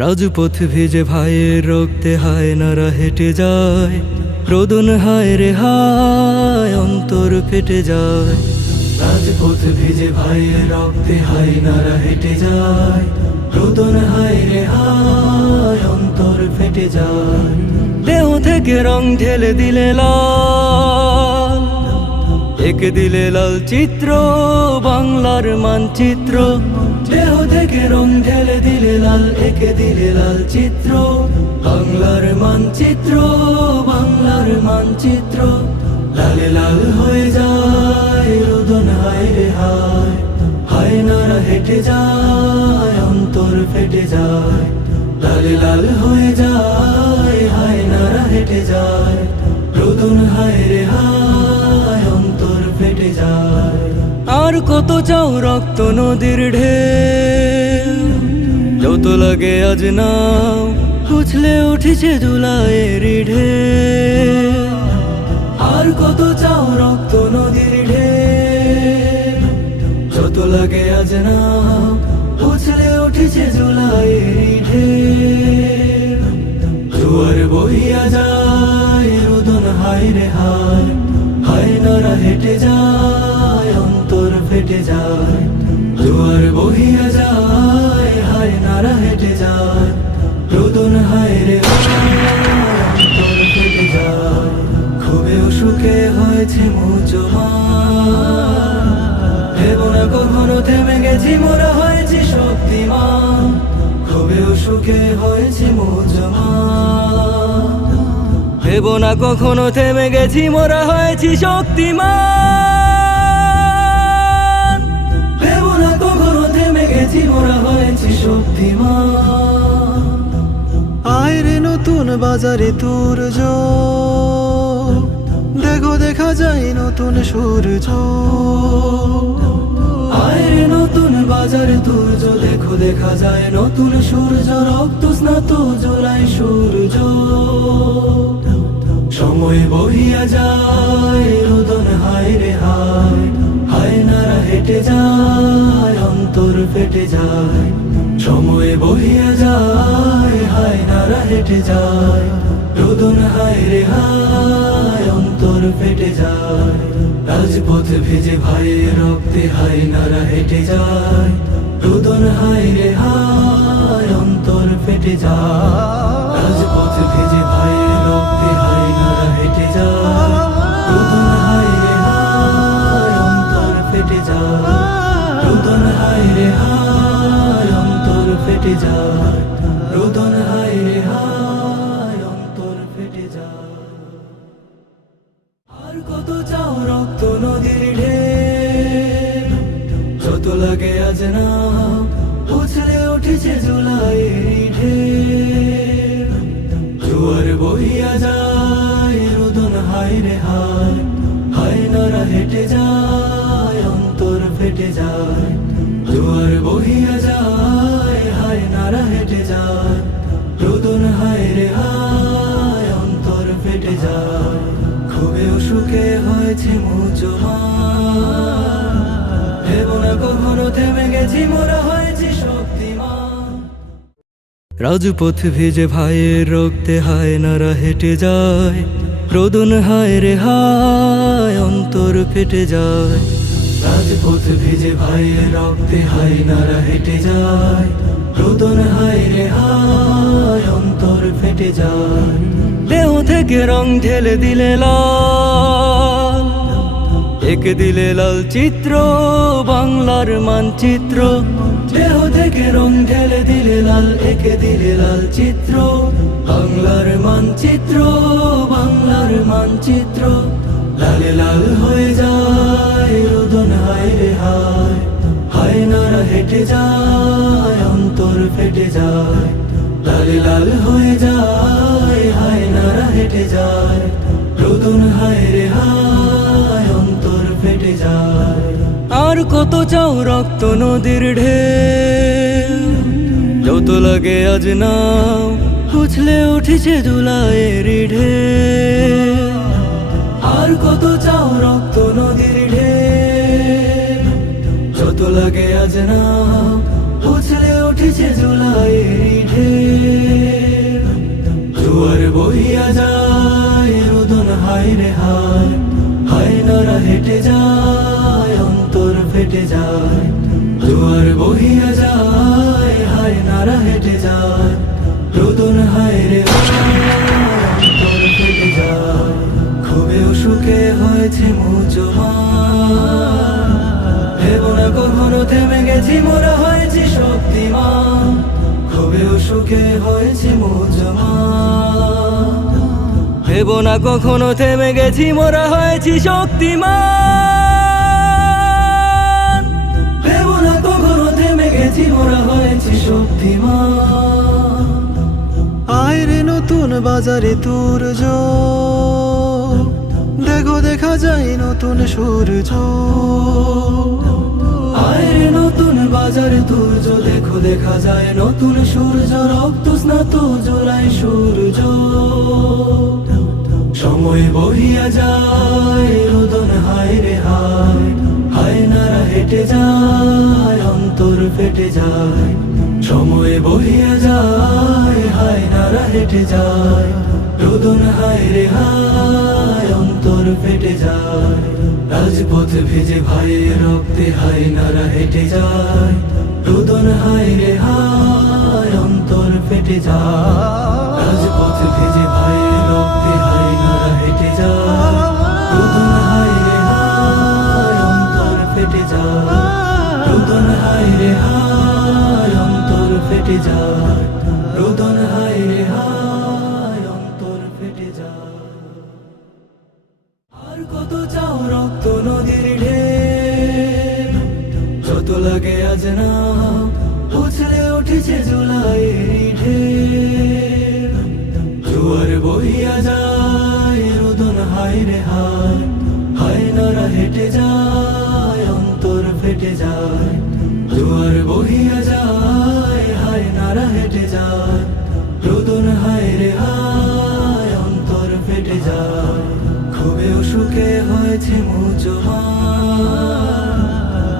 রাজপথ ভিজে ভাইয়ের রক্তে হায়নারা হেঁটে যায়, রোদন হায় রে হায় অন্তর ফেটে যায়। রাজপথ ভিজে ভাইয়ের রক্তে হায়নারা হেঁটে যায়, রোদন হায় রে হায় অন্তর ফেটে যায়। দেহ থেকে রং ঢেলে দিলে লাল, এঁকে দিলে লাল চিত্র বাংলার মানচিত্র। দেহ থেকে রং ঢেলে দিলে লাল, এঁকে দিলে লাল চিত্র বাংলার মানচিত্র, বাংলার মানচিত্র। লালে লাল হয়ে যায় রোদন হায় রে হায়, হায়নারা হেঁটে যায় অন্তর ফেটে যায়। লালে লাল হয়ে যায় হায়নারা হেঁটে যায়, রোদন হায় রে হায় অন্তর ফেটে যায়। আর কত চাও রক্ত নদীর ঢেউ, যত লাগে আজ নাও উছলে উঠেছে জুলাইয়ের ঢেউ। আর কত চাও রক্ত নদীর ঢেউ, যত লাগে আজ নাও উছলে উঠেছে জুলাইয়ের ঢেউ। জোয়ার বহিয়া যায় রোদন হায় রে হায়, হায়নারা হেঁটে যায় অন্তর ফেটে যায়। জোয়ার বহিয়া যায় হায়নারা হেঁটে যায়, রোদন হায় রে হায় অন্তর ফেটে যায়। ক্ষোভেও সুখে হয়েছে মুচমান, ভেব না কখনো থেমে গেছি মোরা হয়েছি শক্তিমান। ক্ষোভেও সুখে হয়েছে মুচমান, ভেব না কখনো থেমে গেছি মোরা হয়েছি শক্তিমান। ভেব না কখনো থেমে গেছি মোরা হয়েছি শক্তিমান। আয় রে নতুন বাজারে সূর্য, দেখো দেখা যায় নতুন সূর্য। আয় রে নতুন বাজারে সূর্য, দেখো দেখা যায় নতুন সূর্য। রক্ত স্নাত জোলাই সূর্য, সময় বহিয়া যায় রোদন হায় রে হায়, হায়নারা হেঁটে যায় অন্তর ফেটে যায়। সময় বহিয়া যায় হায়নারা হেঁটে যায়, রোদন হায় রে হায় অন্তর ফেটে যায়। রাজপথ ভেজে ভাইয়ের রক্তে হায়নারা হেঁটে যায়, রোদন হায় রে হায় অন্তর ফেটে যায়। রাজপথ ভেজে ভাইয়ের রক্তে হায়নারা হেঁটে যায়, রোদন হায় রে হায় অন্তর ফেটে যায়। রোদন হায় রে হায় অন্তর ফেটে যায়, রোদন হায় রে হায় অন্তর ফেটে যায়। আর কত চাও রক্ত নদীর ঢেউ, যত লাগে আজ নাও উছলে উঠেছে জুলাইয়ের ঢেউ। জোয়ার বহিয়া যায় রোদন হায় রে হায়, হায়নারা হেঁটে যায় অন্তর ফেটে যায়। জোয়ার বহিয়া যায় হায়নারা হেঁটে যায়, রোদন হায় রে হায় অন্তর ফেটে যায়। ক্ষোভেও সুখে হয়েছে মুচমান, ভেব না কখনো থেমে গেছি মোরা হয়েছি শক্তিমান। রাজপথ ভিজে ভাইয়ের রক্তে হায়নারা হেঁটে যায়, রোদন হায় রে হায় অন্তর ফেটে যায়। রাজপথ ভিজে ভাইয়ের রক্তে হায়নারা হেঁটে যায়, রোদন হায় রে হায় অন্তর ফেটে যায়। দেহ থেকে রং ঢেলে দিলে লাল, এঁকে দিলে লাল চিত্র বাংলার মানচিত্র। দেহ থেকে রং ঢেলে দিলে লাল, এঁকে দিলে লাল চিত্র বাংলার মানচিত্র, বাংলার মানচিত্র। লালে লাল হয়ে যায় রোদন হায় রে হায়, হায়নারা হেঁটে যায় অন্তর ফেটে যায়। লালে লাল হয়ে যায় হায়নারা হেঁটে যায়, রোদন হায় রে হায় অন্তর ফেটে যায়। আর কত চাও রক্ত নদীর ঢেউ, যত লাগে আজ নাও উছলে উঠেছে জুলাইয়ের ঢেউ। আর কত চাও রক্ত নদীর ঢেউ, লাগে আজ না উছলে উঠেছে জুলাইয়ের ঢেউ জোয়ার বহিয়া যায় রোদন হায় রে হায় হায় নারা হেঁটে যায় অন্তর ফেটে যায় জোয়ার বহিয়া যায় হায় নারা হেঁটে যায় রোদন হায় রে হায় অন্তর ফেটে যায় খুবই সুখে হয়েছে মুজমান ভেবো না কখনো থেমে গেছি মোরা হয়েছি শক্তিমান খুবই সুখে হয়েছে মুজমান ভেবো না কখনো থেমে গেছি মোরা হয়েছি শক্তিমান ভেবো না কখনো থেমে গেছি মোরা হয়েছি শক্তিমান আয় রে নতুন বাজারে সূর্য দেখো দেখা যায় নতুন সূর্য আয় রে নতুন বাজারে সূর্য দেখো দেখা যায় নতুন সূর্য রক্ত স্নাত জোড়ায় সূর্য সময় বহিয়া যায় রোদন হায় রে হায় হায় নারা হেঁটে যায় অন্তর ফেটে যায় সময় বহিয়া যায় হায় নারা হেঁটে যায় রোদন হায় রে হায় অন্তর ফেটে যায় রাজপথ ভেজে ভাইয়ের রক্তে হায় নারা হেঁটে যায় রোদন হায় রে হায় অন্তর ফেটে যায় রাজপথ ভেজে ভাইয়ের রক্তে হায় নারা হেঁটে যায় রোদন হায় রে হায় অন্তর ফেটে যায় রোদন হায় রে হায় অন্তর ফেটে যায় রোদন হায় রে হায় অন্তর ফেটে যায় আর কত চাও রক্ত নদীর ঢেউ যত লাগে আজ না উছলে উঠেছে জুলাইয়ের ঢেউ জোয়ার বহিয়া যায় রোদন হায় রে হায় হায় নারা হেঁটে যায় অন্তর ফেটে যায় জোয়ার বহিয়া যায় হায় নারা হেঁটে যায় রোদন হায় রে হায় অন্তর ফেটে যায় খুবই সুখে হয়েছে মুজমান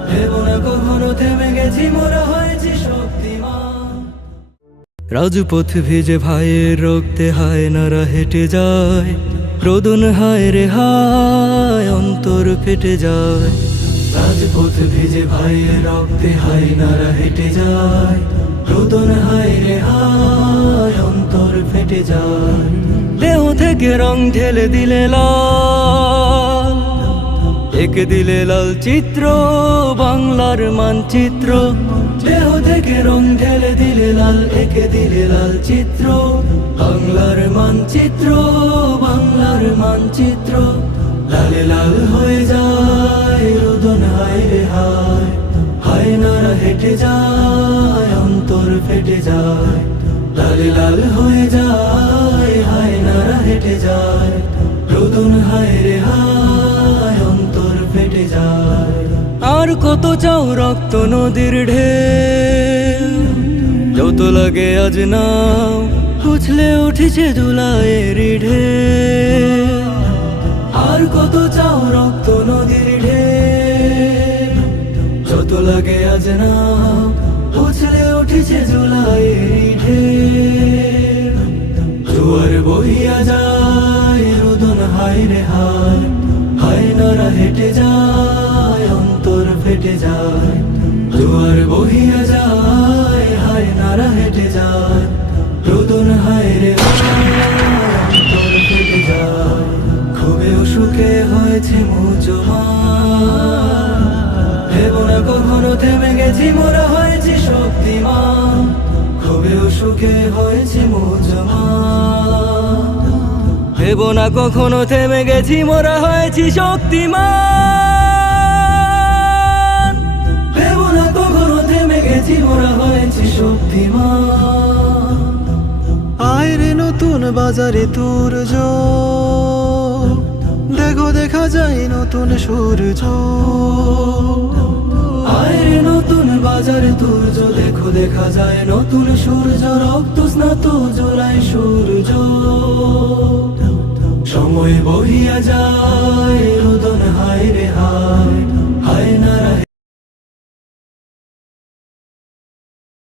ভেবো না কখনো থেমে গেছি মোরা হয়েছি শক্তিমান রাজপথ ভিজে ভাইয়ের রক্তে হায় নারা হেঁটে যায় রোদন হায় রে হায় অন্তর ফেটে যায় রাজপথ ভিজে ভাইয়ের রক্তে হায় নারা হেঁটে যায় রোদন হায় রে হায় অন্তর ফেটে যায় দেহ থেকে রং ঢেলে দিলে লাল এঁকে দিলে লাল চিত্র বাংলার মানচিত্র দেহ থেকে রং ঢেলে দিলে লাল এঁকে দিলে লাল চিত্র বাংলার মানচিত্র বাংলার মানচিত্র লালে লাল হয়ে যায় রোদন হায় রে হায় হায় নারা হেঁটে যায় অন্তর ফেটে যায় লালে লাল হয়ে যায় হায় নারা হেঁটে যায় রোদন হায় রে হায় অন্তর ফেটে যায় আর কত চাও রক্ত নদীর ঢেউ যত লাগে আজ নাও উছলে উঠেছে জুলাইয়ের ঢেউ আর কত চাও রক্ত নদীর ঢেউ যত লাগে আজ নাও উছলে উঠেছে জুলাইয়ের ঢেউ জোয়ার বহিয়া যায় রোদন হায় রে হায় হায় নারা হেঁটে যায় অন্তর ফেটে যায় জোয়ার বহিয়া যায় হায় নারা হেঁটে যায় রোদন হায় রে হায় অন্তর ফেটে যায় খুবই সুখে হয়েছে মুজমান ভেবো না কখনো থেমে গেছি মোরা হয়েছি শক্তিমান খুবই সুখে হয়েছে মুজমান ভেবো না কখনো থেমে গেছি মোরা হয়েছি শক্তিমান ভেবো না কখনো থেমে গেছি মোরা হয়েছি শক্তিমান আয় রে নতুন বাজারে সূর্য দেখো দেখা যায় নতুন সূর্য আয় রে নতুন বাজারে সূর্য দেখো দেখা যায় নতুন সূর্য রক্ত স্নাত জোড়ায় সূর্য সময় বহিয়া যায় রোদন হায় রে হায়